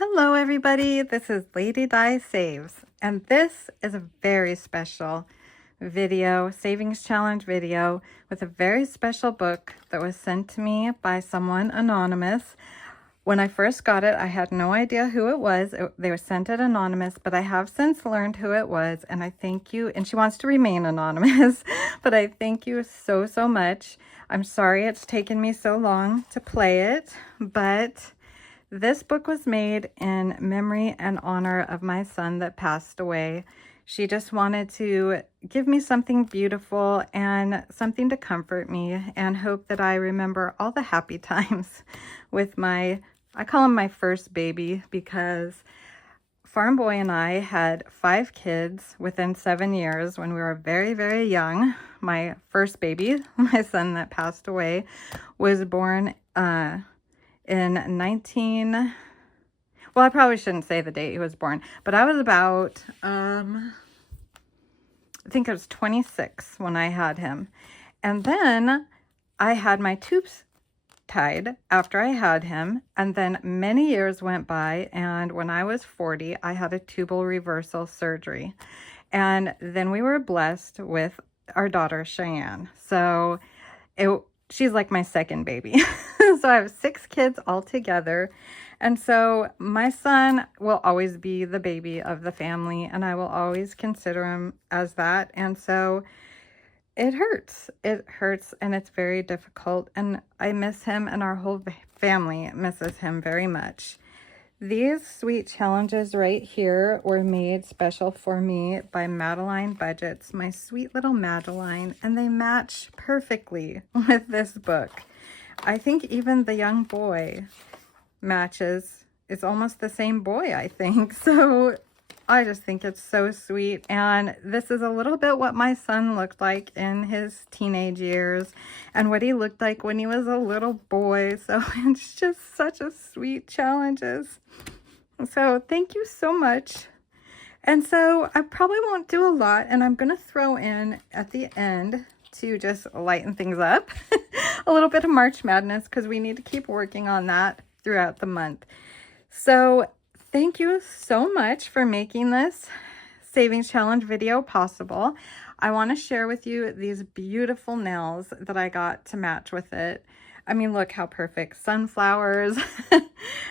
Hello everybody, this is Lady Di Saves, and this is a very special video, savings challenge video, with a very special book that was sent to me by someone anonymous. When I first got it, I had no idea who it was. They were sent it anonymous, but I have since learned who it was, and I thank you, and she wants to remain anonymous, but I thank you so much. I'm sorry it's taken me so long to play it, but this book was made in memory and honor of my son that passed away. She just wanted to give me something beautiful and something to comfort me and hope that I remember all the happy times with I call him my first baby, because Farm Boy and I had 5 kids within 7 years when we were very young. My first baby, my son that passed away, was born in well, I probably shouldn't say the date he was born, but I was about, I think I was 26 when I had him. And then I had my tubes tied after I had him. And then many years went by. And when I was 40, I had a tubal reversal surgery. And then we were blessed with our daughter, Cheyenne. So she's like my second baby. So I have 6 kids all together. And so my son will always be the baby of the family, and I will always consider him as that. And so it hurts. It hurts, and it's very difficult. And I miss him, and our whole family misses him very much. These sweet challenges right here were made special for me by Madeline Budgets, my sweet little Madeline, and they match perfectly with this book. I think even the young boy matches. It's almost the same boy, I think. So I just think it's so sweet. And this is a little bit what my son looked like in his teenage years and what he looked like when he was a little boy. So it's just such a sweet challenges. So thank you so much. And so I probably won't do a lot, and I'm going to throw in at the end to just lighten things up a little bit of March Madness, because we need to keep working on that throughout the month. So thank you so much for making this savings challenge video possible. I want to share with you these beautiful nails that I got to match with it. I mean, look how perfect. Sunflowers.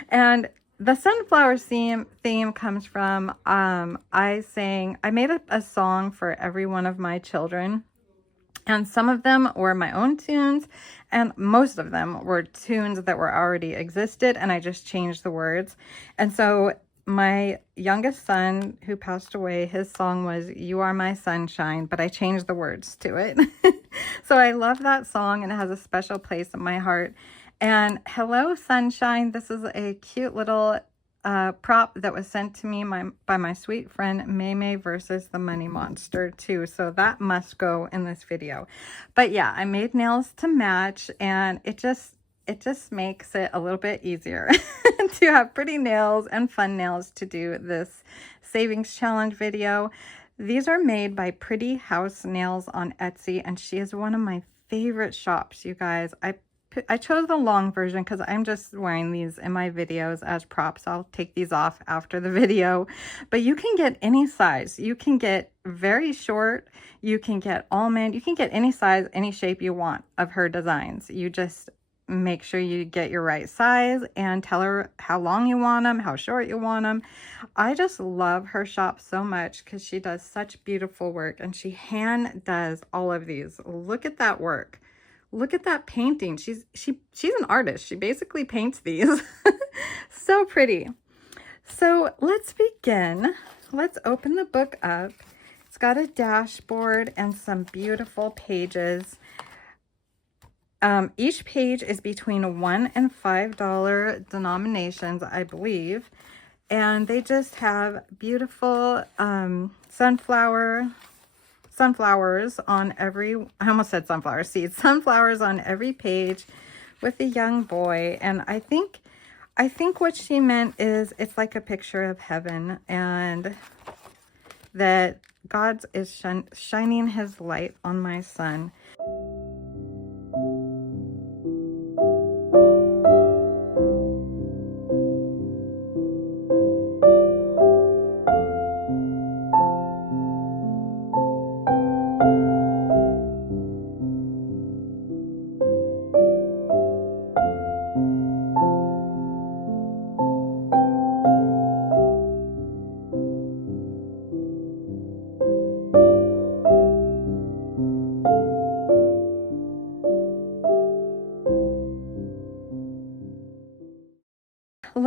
And the sunflower theme comes from, I made a song for every one of my children. And some of them were my own tunes, and most of them were tunes that were already existed, and I just changed the words. And so my youngest son, who passed away, his song was "You Are My Sunshine," but I changed the words to it. So I love that song, and it has a special place in my heart. And hello, sunshine. This is a cute little prop that was sent to me by my sweet friend May versus the Money Monster too. So that must go in this video. But yeah, I made nails to match, and it just makes it a little bit easier to have pretty nails and fun nails to do this savings challenge video. These are made by Pretty House Nails on Etsy, and she is one of my favorite shops, you guys. I chose the long version because I'm just wearing these in my videos as props. I'll take these off after the video. But you can get any size. You can get very short. You can get almond. You can get any size, any shape you want of her designs. You just make sure you get your right size and tell her how long you want them, how short you want them. I just love her shop so much because she does such beautiful work, and she hand does all of these. Look at that work. Look at that painting. She's an artist. She basically paints these. So pretty. So let's begin. Let's open the book up. It's got a dashboard and some beautiful pages. Each page is between $1 and $5 denominations, I believe. And they just have beautiful sunflowers on every, I almost said sunflower seeds, sunflowers on every page with a young boy. And I think what she meant is it's like a picture of heaven, and that God is shining his light on my son.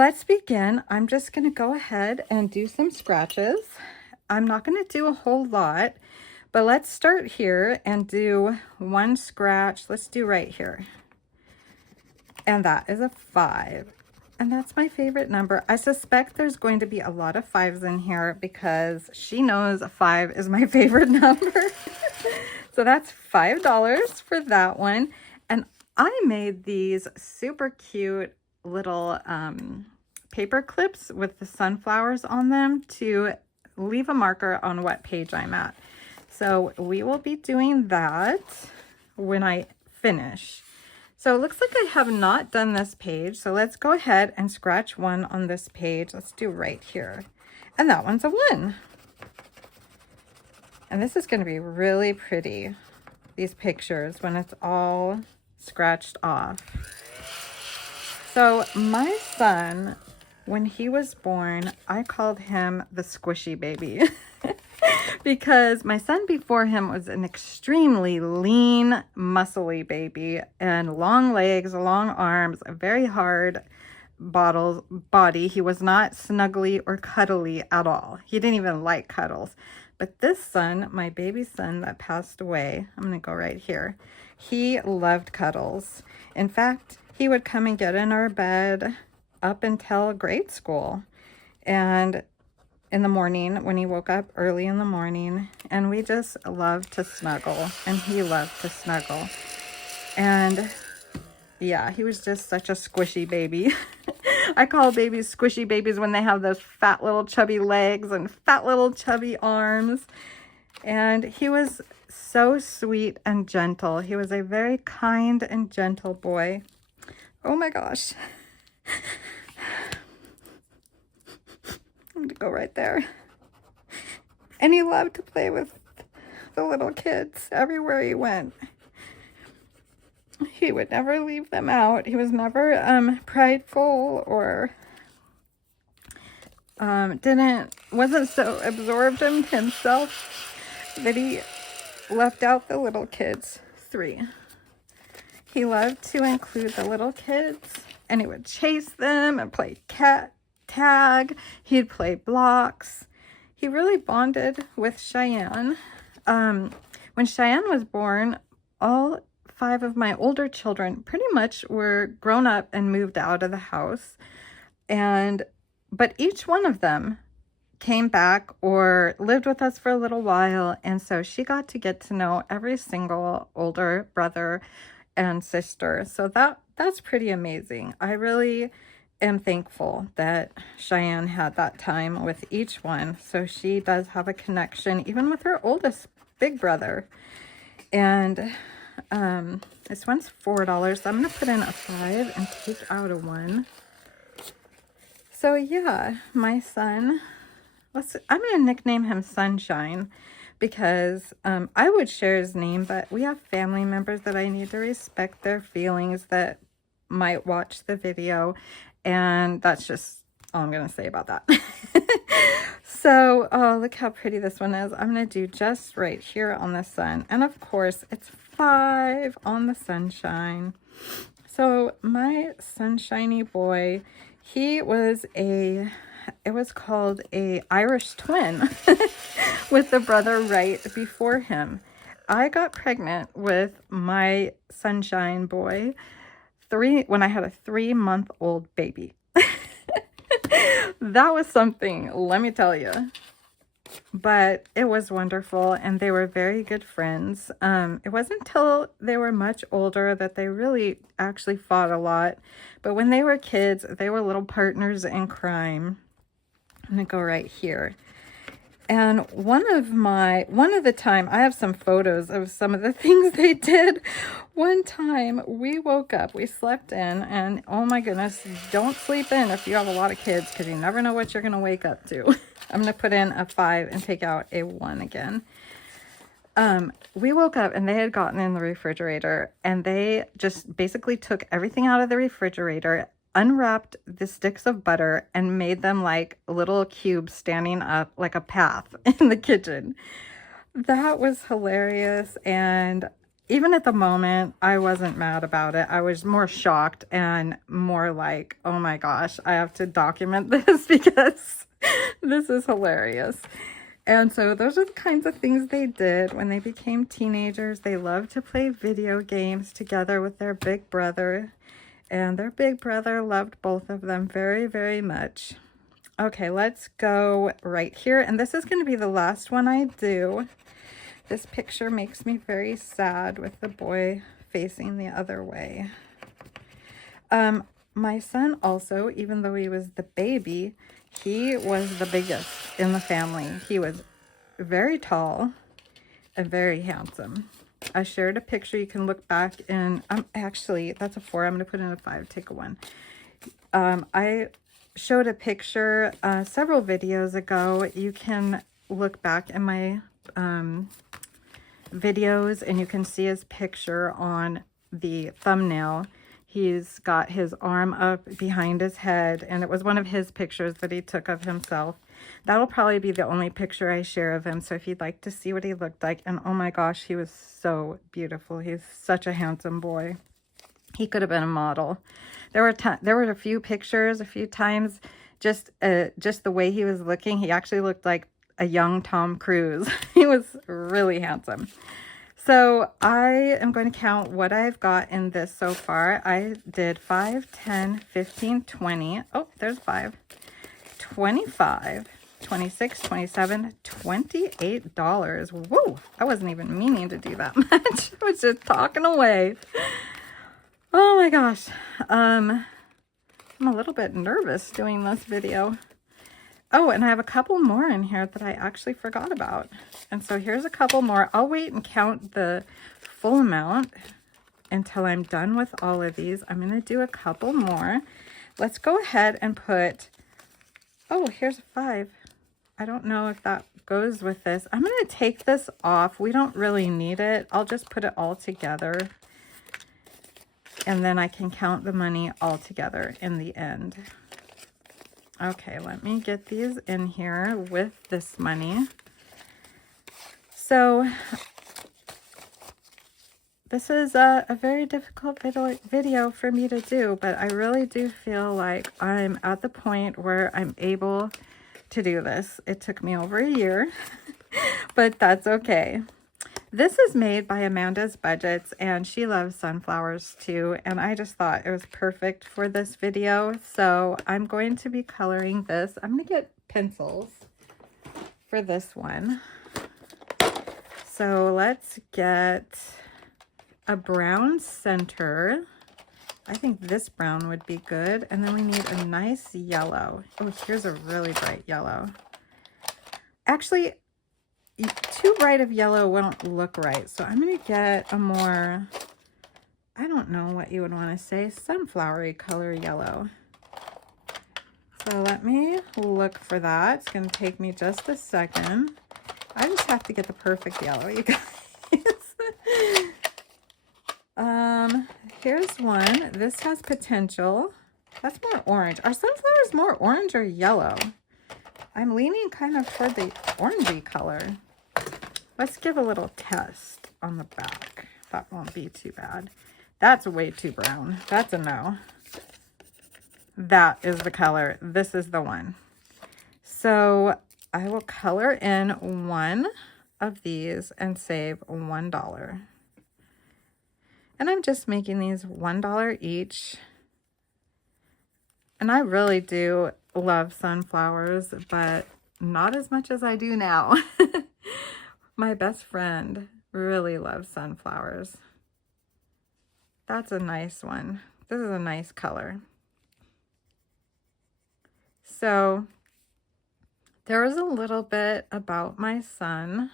let's begin. I'm just going to go ahead and do some scratches. I'm not going to do a whole lot, but let's start here and do one scratch. Let's do right here. And that is a 5. And that's my favorite number. I suspect there's going to be a lot of 5s in here because she knows 5 is my favorite number. So that's $5 for that one. And I made these super cute little paper clips with the sunflowers on them to leave a marker on what page I'm at. So we will be doing that when I finish. So it looks like I have not done this page. So let's go ahead and scratch one on this page. Let's do right here. And that one's a 1. And this is going to be really pretty, these pictures, when it's all scratched off. So my son, when he was born, I called him the squishy baby because my son before him was an extremely lean, muscly baby and long legs, long arms, a very hard body. He was not snuggly or cuddly at all. He didn't even like cuddles. But this son, my baby son that passed away, I'm going to go right here. He loved cuddles. In fact, he would come and get in our bed up until grade school. And in the morning, when he woke up early in the morning, and we just loved to snuggle, and he loved to snuggle. And yeah, he was just such a squishy baby. I call babies squishy babies when they have those fat little chubby legs and fat little chubby arms. And he was so sweet and gentle. He was a very kind and gentle boy. Oh my gosh. I'm gonna go right there. And he loved to play with the little kids everywhere he went. He would never leave them out. He was never prideful or wasn't so absorbed in himself that he left out the little kids. 3. He loved to include the little kids, and he would chase them and play cat tag. He'd play blocks. He really bonded with Cheyenne. When Cheyenne was born, all 5 of my older children pretty much were grown up and moved out of the house. But each one of them came back or lived with us for a little while. And so she got to get to know every single older brother and sister. So that's pretty amazing. I really am thankful that Cheyenne had that time with each one. So she does have a connection, even with her oldest big brother. And this one's $4. So I'm going to put in a 5 and take out a 1. So yeah, my son, I'm going to nickname him Sunshine because I would share his name, but we have family members that I need to respect their feelings that might watch the video. And that's just all I'm going to say about that. So, oh, look how pretty this one is. I'm going to do just right here on the sun. And of course, it's 5 on the sunshine. So my sunshiny boy, it was called a Irish twin with the brother right before him. I got pregnant with my sunshine boy when I had a 3-month-old baby. That was something, let me tell you. But it was wonderful, and they were very good friends. It wasn't until they were much older that they really actually fought a lot. But when they were kids, they were little partners in crime. I'm going to go right here. And one of the time, I have some photos of some of the things they did. One time we woke up, we slept in, and oh my goodness, don't sleep in if you have a lot of kids because you never know what you're going to wake up to. I'm going to put in a 5 and take out a 1 again. We woke up and they had gotten in the refrigerator and they just basically took everything out of the refrigerator, unwrapped the sticks of butter and made them like little cubes standing up like a path in the kitchen. That was hilarious. And even at the moment, I wasn't mad about it. I was more shocked and more like, oh my gosh, I have to document this because this is hilarious. And so those are the kinds of things they did when they became teenagers. They loved to play video games together with their big brother. And their big brother loved both of them very, very much. Okay, let's go right here. And this is going to be the last one I do. This picture makes me very sad with the boy facing the other way. My son also, even though he was the baby, he was the biggest in the family. He was very tall and very handsome. I shared a picture. You can look back in, actually, that's a 4. I'm going to put in a 5, take a 1. I showed a picture several videos ago. You can look back in my videos and you can see his picture on the thumbnail. He's got his arm up behind his head, and it was one of his pictures that he took of himself. That'll probably be the only picture I share of him, so if you'd like to see what he looked like. And oh my gosh, he was so beautiful. He's such a handsome boy. He could have been a model. There were a few pictures, a few times, just the way he was looking. He actually looked like a young Tom Cruise. He was really handsome. So I am going to count what I've got in this so far. I did 5, 10, 15, 20. Oh, there's 5. 25, 26, 27, $28. Woo! I wasn't even meaning to do that much. I was just talking away. Oh my gosh. I'm a little bit nervous doing this video. Oh, and I have a couple more in here that I actually forgot about. And so here's a couple more. I'll wait and count the full amount until I'm done with all of these. I'm going to do a couple more. Let's go ahead and put, oh, here's a 5. I don't know if that goes with this. I'm going to take this off. We don't really need it. I'll just put it all together. And then I can count the money all together in the end. Okay, let me get these in here with this money. So this is a very difficult video for me to do, but I really do feel like I'm at the point where I'm able to do this. It took me over a year, but that's okay. This is made by Amanda's Budgets, and she loves sunflowers too, and I just thought it was perfect for this video. So I'm going to be coloring this. I'm going to get pencils for this one. So let's get a brown center. I think this brown would be good. And then we need a nice yellow. Oh, here's a really bright yellow. Actually, too bright of yellow won't look right. So I'm going to get a more, I don't know what you would want to say, sunflowery color yellow. So let me look for that. It's going to take me just a second. I just have to get the perfect yellow, you guys. Here's one. This has potential. That's more orange. Are sunflowers more orange or yellow? I'm leaning kind of toward the orangey color. Let's give a little test on the back. That won't be too bad. That's way too brown. That's a no. That is the color. This is the one. So I will color in one of these and save $1. And I'm just making these $1 each. And I really do love sunflowers, but not as much as I do now. My best friend really loves sunflowers. That's a nice one. This is a nice color. So there was a little bit about my son,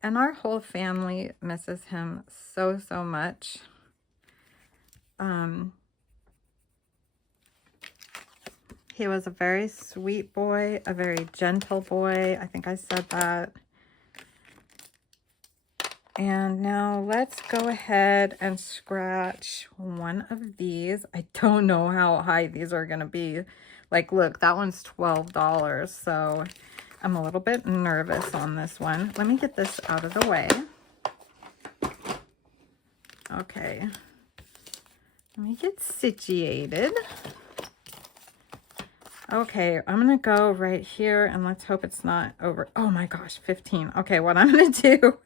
and our whole family misses him so, so much. He was a very sweet boy, a very gentle boy. I think I said that. And now let's go ahead and scratch one of these. I don't know how high these are going to be. Like, look, that one's $12. So I'm a little bit nervous on this one. Let me get this out of the way. Okay. Let me get situated. Okay, I'm going to go right here and let's hope it's not over. Oh my gosh, 15. Okay, what I'm going to do,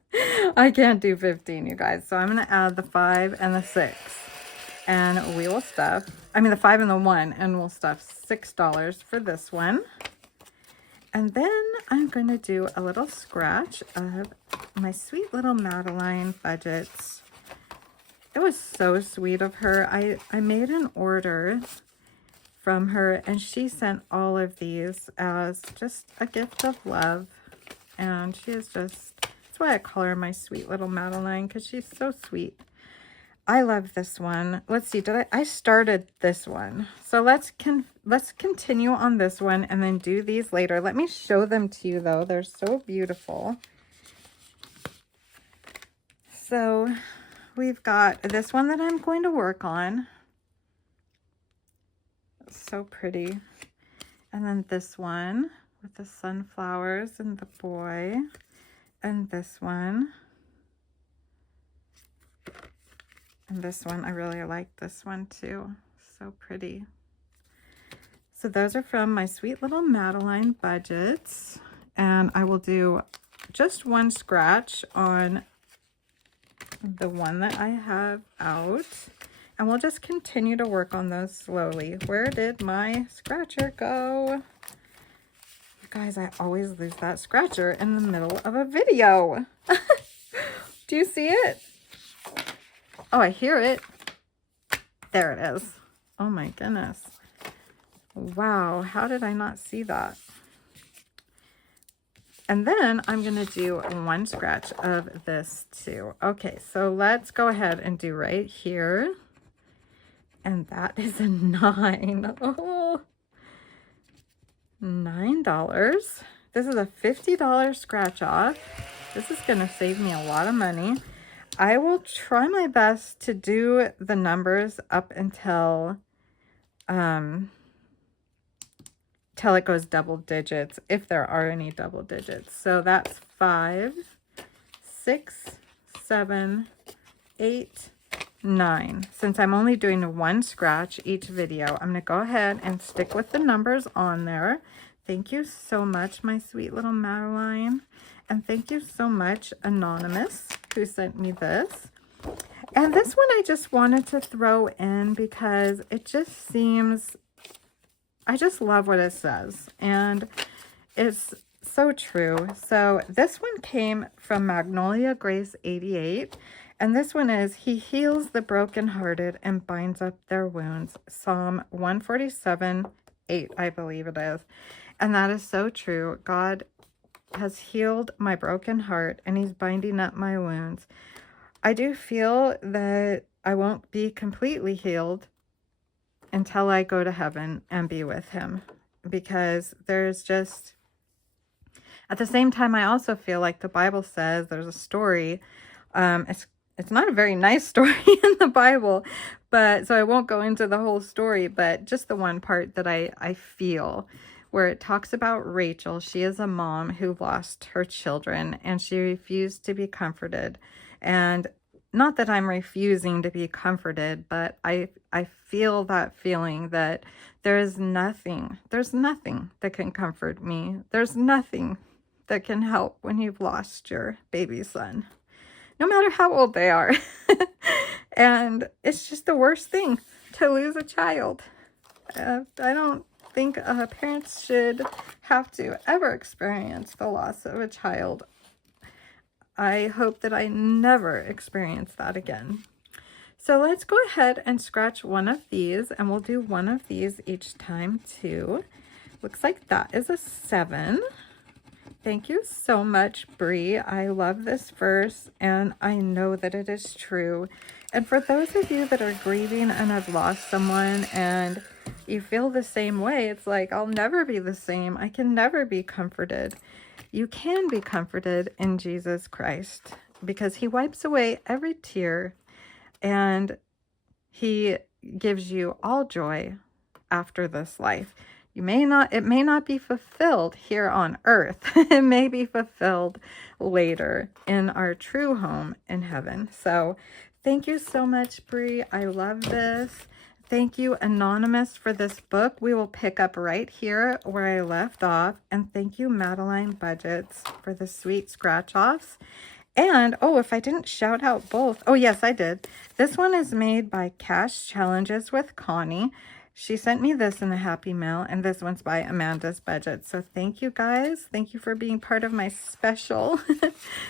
I can't do 15, you guys. So I'm going to add the 5 and the 6 and we will stuff, the 5 and the 1, and we'll stuff $6 for this one. And then I'm going to do a little scratch of my sweet little Madeline budgets. It was so sweet of her. I made an order from her and she sent all of these as just a gift of love. And she is just, that's why I call her my sweet little Madeline, because she's so sweet. I love this one. Let's see, I started this one. So let's continue on this one and then do these later. Let me show them to you though. They're so beautiful. So we've got this one that I'm going to work on. It's so pretty. And then this one with the sunflowers and the boy. And this one. And this one, I really like this one too. So pretty. So those are from my sweet little Madeline budgets. And I will do just one scratch on the one that I have out. And we'll just continue to work on those slowly. Where did my scratcher go? You guys, I always lose that scratcher in the middle of a video. Do you see it? Oh, I hear it. There it is. Oh my goodness. Wow, how did I not see that? And then I'm going to do one scratch of this too. Okay, so let's go ahead and do right here. And that is a 9. Oh, $9. This is a $50 scratch off. This is going to save me a lot of money. I will try my best to do the numbers up until till it goes double digits, if there are any double digits. So that's 5, 6, 7, 8, 9. Since I'm only doing one scratch each video, I'm going to go ahead and stick with the numbers on there. Thank you so much, my sweet little Madeline. And thank you so much, Anonymous, who sent me this. And this one I just wanted to throw in because it just seems, I just love what it says. And it's so true. So this one came from Magnolia Grace 88. And this one is, He heals the brokenhearted and binds up their wounds. Psalm 147:8, I believe it is. And that is so true. God has healed my broken heart and He's binding up my wounds. I do feel that I won't be completely healed until I go to heaven and be with Him, because there's just, at the same time, I also feel like the Bible says there's a story. It's not a very nice story in the Bible, but so I won't go into the whole story, but just the one part that I feel, where it talks about Rachel. She is a mom who lost her children and she refused to be comforted. And not that I'm refusing to be comforted, but I feel that feeling that there's nothing that can comfort me. There's nothing that can help when you've lost your baby son, no matter how old they are. And it's just the worst thing to lose a child. I don't think parents should have to ever experience the loss of a child. I hope that I never experience that again. So let's go ahead and scratch one of these, and we'll do one of these each time too. Looks like that is a 7. Thank you so much, Bree. I love this verse, and I know that it is true. And for those of you that are grieving and have lost someone and you feel the same way, it's like, I'll never be the same. I can never be comforted. You can be comforted in Jesus Christ, because He wipes away every tear and He gives you all joy after this life. It may not be fulfilled here on earth. It may be fulfilled later in our true home in heaven. So Thank you so much, Bree. I love this. Thank you, Anonymous, for this book. We will pick up right here where I left off. And thank you, Madeline Budgets, for the sweet scratch-offs. And, oh, if I didn't shout out both. Oh, yes, I did. This one is made by Cash Challenges with Connie. She sent me this in a happy mail, and this one's by Amanda's Budget. So thank you, guys. Thank you for being part of my special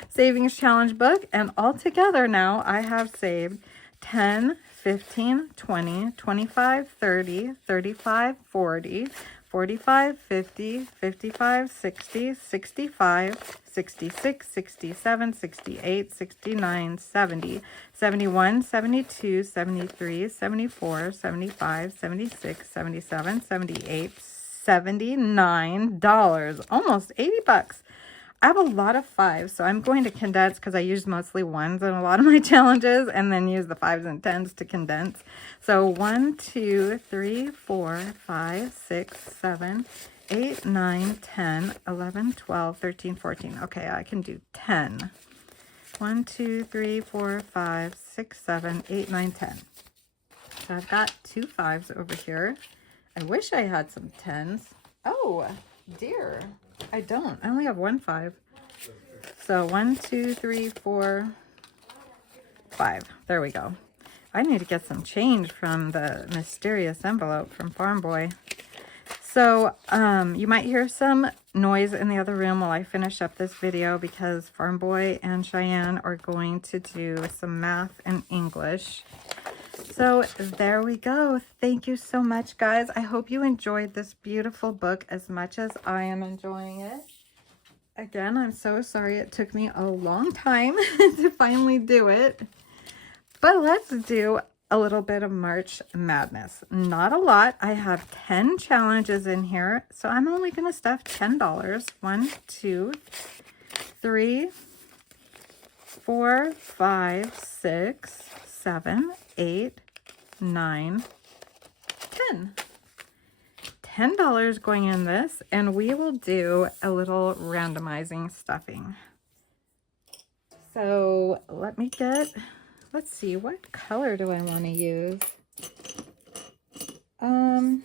savings challenge book. And all together now, I have saved 10, 15, 20, 25, 30, 35, 40, 45, 50, 55, 60, 65, 66, 67, 68, 69, 70, 71, 72, 73, 74, 75, 76, 77, 78, $79, almost 80 bucks. I have a lot of fives, so I'm going to condense because I use mostly ones in a lot of my challenges and then use the 5s and 10s to condense. So 1, 2, 3, 4, 5, 6, 7, 8, 9, 10, 11, 12, 13, 14. Okay, I can do 10. 1, 2, 3, 4, 5, 6, 7, 8, 9, 10. So I've got 2 5s over here. I wish I had some 10s. Oh, dear. I don't. I only have 1 5. So 1, 2, 3, 4, 5. There we go. I need to get some change from the mysterious envelope from Farm Boy. So you might hear some noise in the other room while I finish up this video because Farm Boy and Cheyenne are going to do some math and English. So there we go. Thank you so much, guys. I hope you enjoyed this beautiful book as much as I am enjoying it. Again, I'm so sorry it took me a long time to finally do it. But let's do a little bit of March Madness. Not a lot. I have 10 challenges in here, so I'm only going to stuff $10. 1, 2, 3, 4, 5, 6, 7, 8, 9, 10. $10 going in this, and we will do a little randomizing stuffing. So let me get, let's see, what color do I want to use? I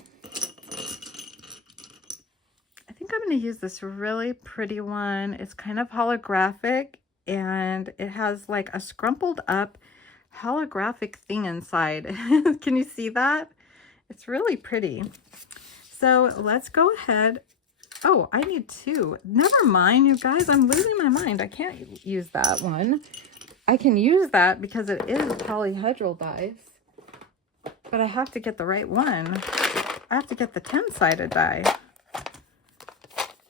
think I'm going to use this really pretty one. It's kind of holographic, and it has like a scrumpled up holographic thing inside. Can you see that? It's really pretty. So let's go ahead. Oh, I need 2. Never mind, you guys. I'm losing my mind. I can't use that one. I can use that because it is polyhedral dice. But I have to get the right one. I have to get the 10-sided die.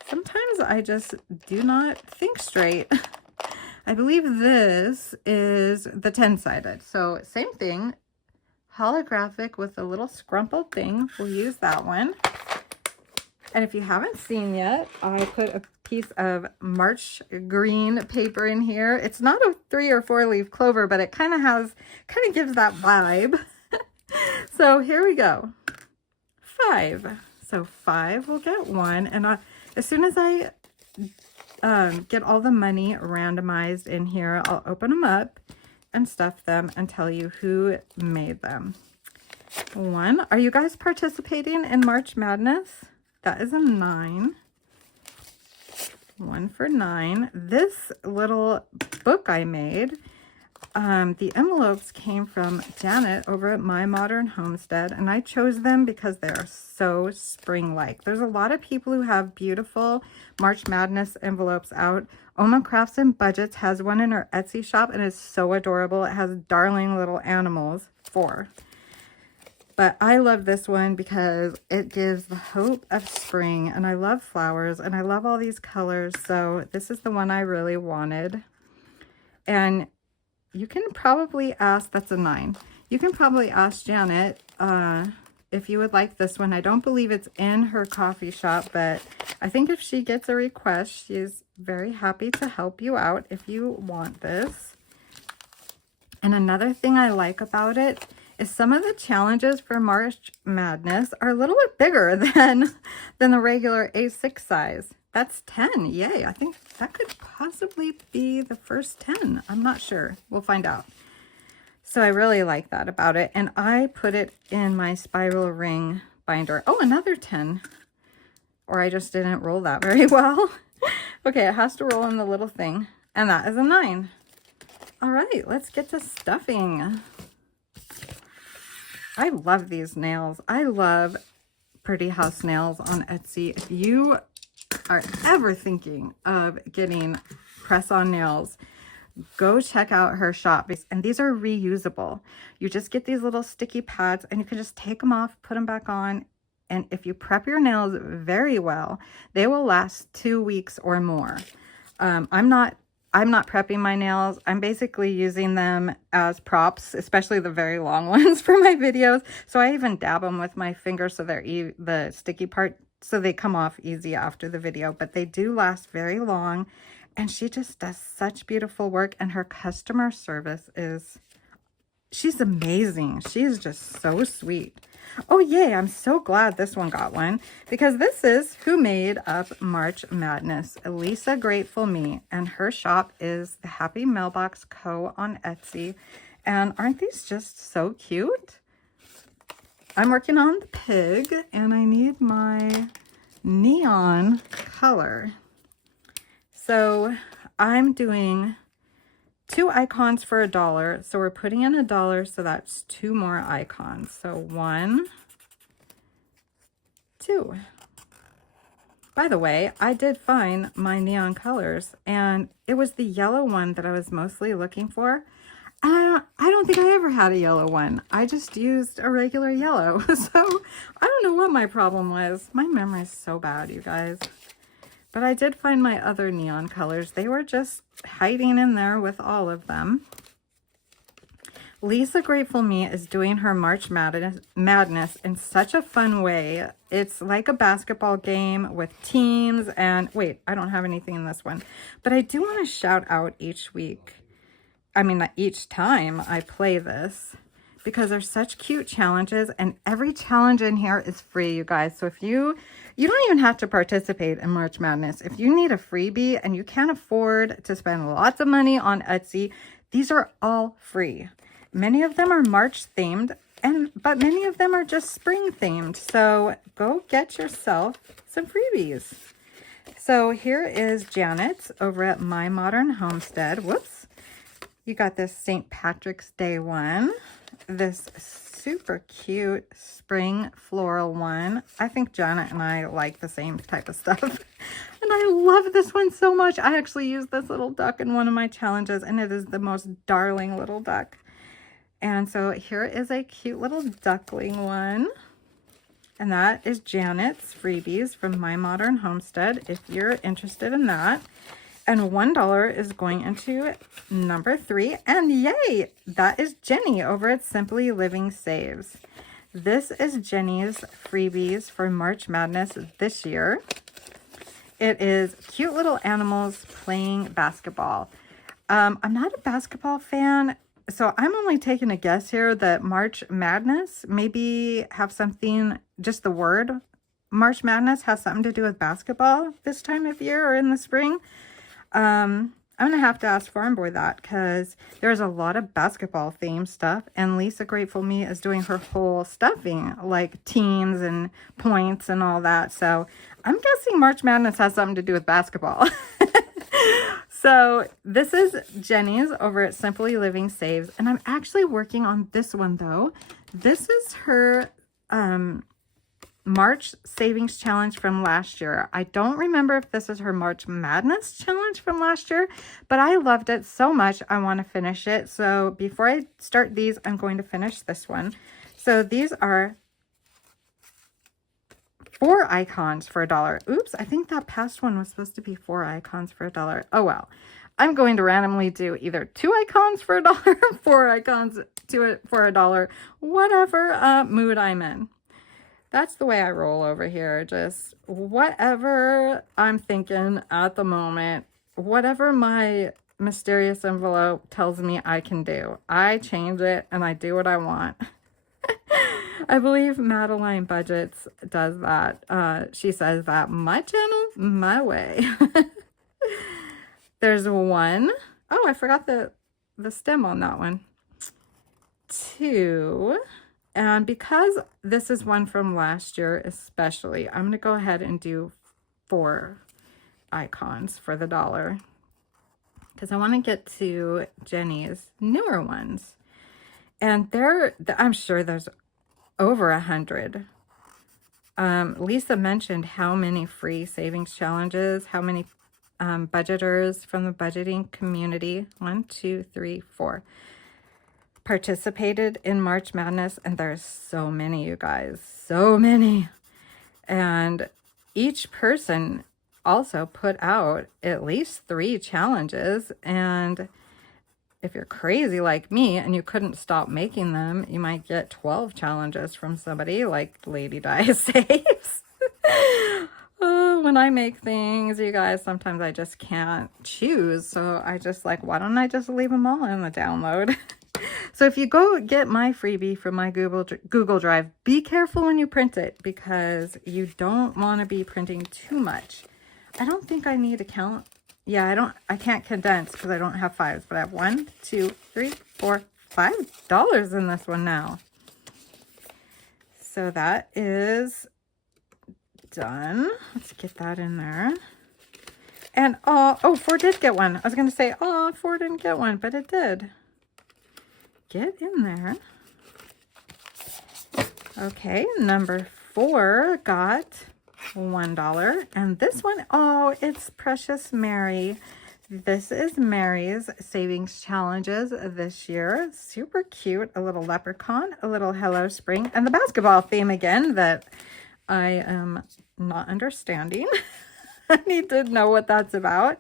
Sometimes I just do not think straight. I believe this is the 10-sided. So same thing. Holographic with a little scrumpled thing. We'll use that one. And if you haven't seen yet, I put a piece of March green paper in here. It's not a 3 or 4 leaf clover, but it kind of gives that vibe. So here we go. 5. So 5 will get 1. And as soon as I get all the money randomized in here, I'll open them up and stuff them and tell you who made them. 1. Are you guys participating in March Madness? That is a 9. 1 for 9. This little book I made, the envelopes came from Janet over at My Modern Homestead, and I chose them because they're so spring-like. There's a lot of people who have beautiful March Madness envelopes out. Oma Crafts and Budgets has one in her Etsy shop, and it's so adorable. It has darling little animals. 4. But I love this one because it gives the hope of spring, and I love flowers, and I love all these colors. So this is the one I really wanted. And you can probably ask, that's a 9. You can probably ask Janet if you would like this one. I don't believe it's in her coffee shop, but I think if she gets a request, she's very happy to help you out if you want this. And another thing I like about it is some of the challenges for March Madness are a little bit bigger than the regular A6 size. That's 10. Yay. I think that could possibly be the first 10. I'm not sure. We'll find out. So I really like that about it. And I put it in my spiral ring binder. Oh, another 10. Or I just didn't roll that very well. Okay, it has to roll in the little thing. And that is a 9. All right, let's get to stuffing. I love these nails. I love Pretty House nails on Etsy. If you are ever thinking of getting press-on nails, go check out her shop. And these are reusable. You just get these little sticky pads and you can just take them off, put them back on. And if you prep your nails very well, they will last 2 weeks or more. I'm not prepping my nails. I'm basically using them as props, especially the very long ones for my videos. So I even dab them with my finger so they're the sticky part, so they come off easy after the video, but they do last very long. And she just does such beautiful work, and her customer service she's amazing. She's just so sweet. Oh, yay. I'm so glad this one got one, because this is Who Made Up March Madness, Lisa Grateful Me, and her shop is the Happy Mailbox Co. on Etsy. And aren't these just so cute? I'm working on the pig, and I need my neon color. So I'm doing 2 icons for $1. So we're putting in $1, so that's 2 more icons. So 1, 2. By the way, I did find my neon colors, and it was the yellow one that I was mostly looking for. I don't think I ever had a yellow one. I just used a regular yellow. So I don't know what my problem was. My memory is so bad, you guys. But I did find my other neon colors. They were just hiding in there with all of them. Lisa Grateful Me is doing her March Madness in such a fun way. It's like a basketball game with teams. And wait, I don't have anything in this one. But I do want to shout out each week. I mean, each time I play this, because they're such cute challenges, and every challenge in here is free, you guys. So if you don't even have to participate in March Madness. If you need a freebie and you can't afford to spend lots of money on Etsy, these are all free. Many of them are March themed, but many of them are just spring themed. So go get yourself some freebies. So here is Janet's over at My Modern Homestead. Whoops. You got this St. Patrick's Day one, this super cute spring floral one. I think Janet and I like the same type of stuff. And I love this one so much. I actually used this little duck in one of my challenges, and it is the most darling little duck. And so here is a cute little duckling one. And that is Janet's freebies from My Modern Homestead, if you're interested in that. And $1 is going into number 3. And yay, that is Jenny over at Simply Living Saves. This is Jenny's freebies for March Madness this year. It is cute little animals playing basketball. I'm not a basketball fan, so I'm only taking a guess here that March Madness maybe have something, just the word March Madness has something to do with basketball this time of year or in the spring. I'm going to have to ask Farm Boy that, because there's a lot of basketball themed stuff, and Lisa Grateful Me is doing her whole stuffing, like teams and points and all that. So I'm guessing March Madness has something to do with basketball. So this is Jenny's over at Simply Living Saves, and I'm actually working on this one though. This is her March Savings Challenge from last year. I don't remember if this is her March Madness Challenge from last year, but I loved it so much I want to finish it. So before I start these, I'm going to finish this one. So these are 4 icons for $1. Oops, I think that past one was supposed to be 4 icons for $1. Oh well. I'm going to randomly do either 2 icons for $1, 4 icons for $1, whatever mood I'm in. That's the way I roll over here. Just whatever I'm thinking at the moment, whatever my mysterious envelope tells me I can do, I change it and I do what I want. I believe Madeline Budgets does that. She says that my channel, my way. There's one. Oh, I forgot the stem on that one. 2. And because this is one from last year especially, I'm going to go ahead and do 4 icons for the $1. Because I want to get to Jenny's newer ones. And I'm sure there's over 100. Lisa mentioned how many free savings challenges, how many budgeters from the budgeting community, 1, 2, 3, 4, participated in March Madness. And there's so many, you guys, so many. And each person also put out at least 3 challenges. And if you're crazy like me and you couldn't stop making them, you might get 12 challenges from somebody like Lady Di saves. Oh, when I make things, you guys, sometimes I just can't choose. So I just like, why don't I just leave them all in the download? So if you go get my freebie from my Google Drive, be careful when you print it because you don't want to be printing too much. I don't think I need to count. Yeah, I can't condense because I don't have 5s, but I have 1, 2, 3, 4, $5 in this one now. So that is done. Let's get that in there. And oh, 4 did get one. I was going to say, oh, 4 didn't get one, but it did. Get in there. Okay, number 4 got $1. And this one, oh, it's Precious Mary. This is Mary's savings challenges this year. Super cute. A little leprechaun, a little Hello Spring, and the basketball theme again that I am not understanding. I need to know what that's about.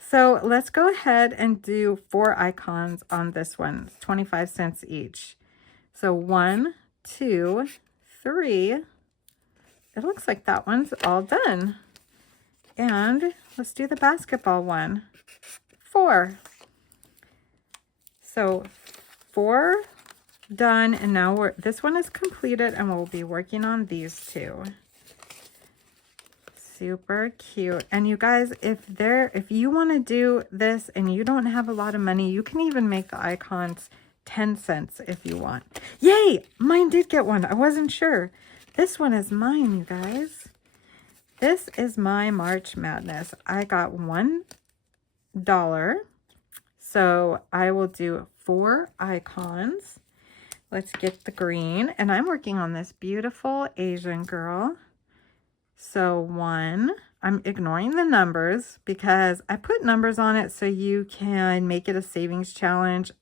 So let's go ahead and do 4 icons on this one. It's 25 cents each. So 1, 2, 3. It looks like that one's all done. And let's do the basketball one. 4. So 4 done, and now this one is completed, and we'll be working on these 2. Super cute. And you guys, if you want to do this and you don't have a lot of money, you can even make the icons 10 cents if you want. Yay! Mine did get one. I wasn't sure. This one is mine, you guys. This is my March Madness. I got $1. So I will do 4 icons. Let's get the green. And I'm working on this beautiful Asian girl. So 1, I'm ignoring the numbers because I put numbers on it so you can make it a savings challenge,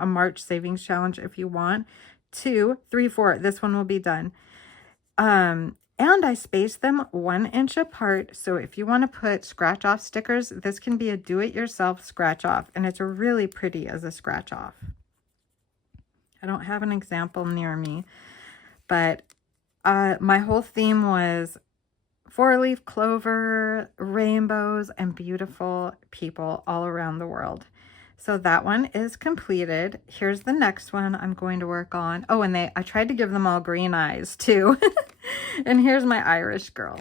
a March savings challenge if you want. 2, 3, 4, this one will be done. And I spaced them 1 inch apart. So if you want to put scratch off stickers, this can be a do-it-yourself scratch off, and it's really pretty as a scratch off. I don't have an example near me, but my whole theme was 4-leaf clover, rainbows, and beautiful people all around the world. So that one is completed. Here's the next one I'm going to work on. Oh, and I tried to give them all green eyes too. And here's my Irish girl.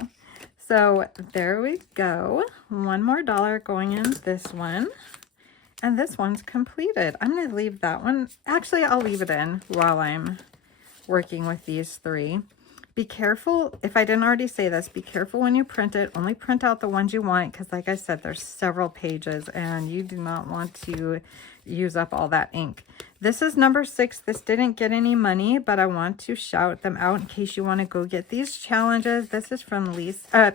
So there we go. $1 more going in this one. And this one's completed. I'm going to leave that one. Actually, I'll leave it in while I'm working with these 3. Be careful, if I didn't already say this, be careful when you print it. Only print out the ones you want because, like I said, there's several pages and you do not want to use up all that ink. This is number 6. This didn't get any money, but I want to shout them out in case you want to go get these challenges. This is from Lisa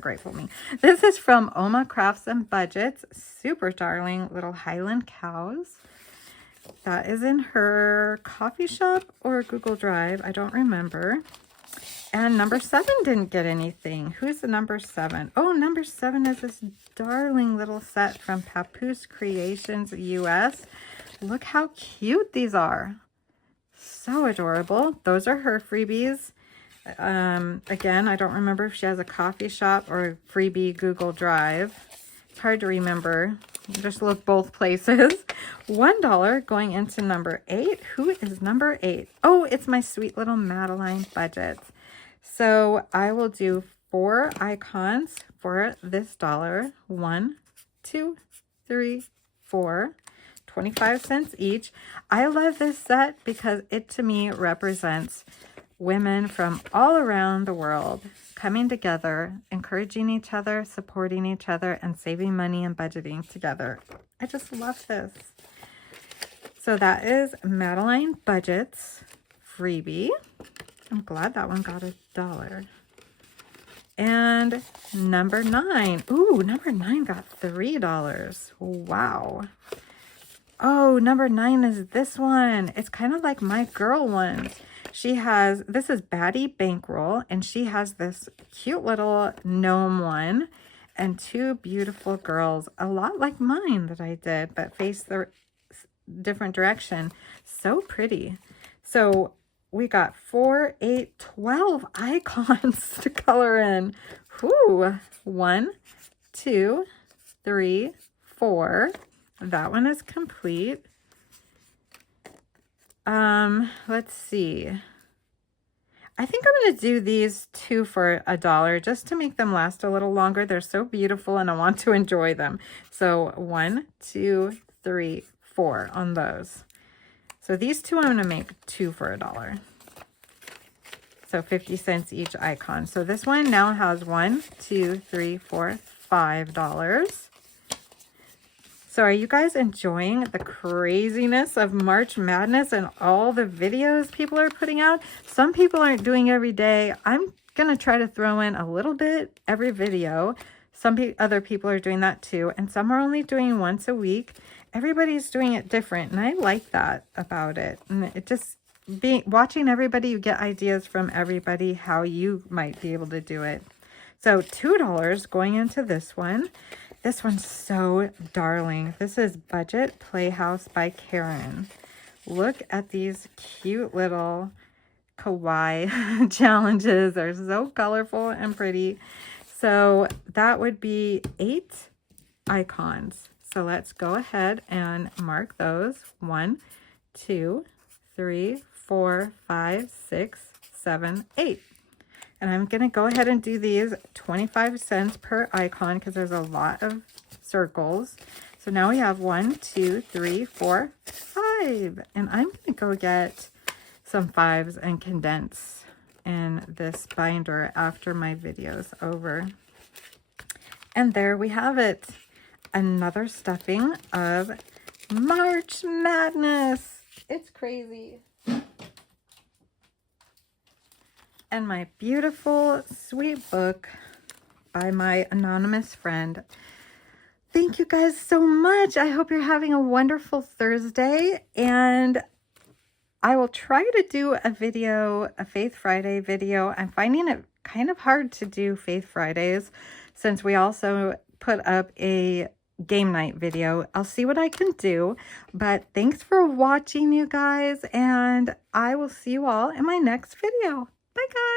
Grateful Me. This is from Oma Crafts and Budgets. Super darling little Highland cows. That is in her coffee shop or Google Drive. I don't remember. And number 7 didn't get anything. Who's the number 7? Oh, number 7 is this darling little set from Papoose Creations US. Look how cute these are. So adorable. Those are her freebies. Again, I don't remember if she has a coffee shop or a freebie Google Drive. It's hard to remember. Just look both places. $1 going into number 8. Who is number 8? Oh, it's my sweet little Madeline Budgets. So I will do 4 icons for this $1. 1, 2, 3, 4. 25 cents each. I love this set because it to me represents women from all around the world coming together, encouraging each other, supporting each other, and saving money and budgeting together. I just love this. So that is Madeline Budget's freebie. I'm glad that one got $1. And number 9. Ooh, number 9 got $3. Wow. Oh, number 9 is this one. It's kind of like my girl ones. She has, this is Batty Bankroll, and she has this cute little gnome one and 2 beautiful girls, a lot like mine that I did, but face the different direction. So pretty. So we got 4, 8, 12 icons to color in. Whoo! 1, 2, 3, 4. That one is complete. Let's see. I think I'm going to do these 2 for $1 just to make them last a little longer. They're so beautiful and I want to enjoy them. So 1, 2, 3, 4 on those. So these 2 I'm going to make 2 for $1. So 50 cents each icon. So this one now has 1, 2, 3, 4, $5. So are you guys enjoying the craziness of March Madness and all the videos people are putting out? Some people aren't doing every day. I'm going to try to throw in a little bit every video. Some other people are doing that too. And some are only doing once a week. Everybody's doing it different. And I like that about it. And it just watching everybody, you get ideas from everybody how you might be able to do it. So $2 going into this one. This one's so darling. This is Budget Playhouse by Karen. Look at these cute little kawaii challenges. They're so colorful and pretty. So that would be 8 icons. So let's go ahead and mark those. 1, 2, 3, 4, 5, 6, 7, 8. And I'm going to go ahead and do these 25 cents per icon because there's a lot of circles. So now we have 1, 2, 3, 4, 5. And I'm going to go get some 5s and condense in this binder after my video's over. And there we have it. Another stuffing of March Madness. It's crazy. And my beautiful, sweet book by my anonymous friend. Thank you guys so much. I hope you're having a wonderful Thursday. And I will try to do a video, a Faith Friday video. I'm finding it kind of hard to do Faith Fridays since we also put up a game night video. I'll see what I can do. But thanks for watching, you guys. And I will see you all in my next video. Bye, guys.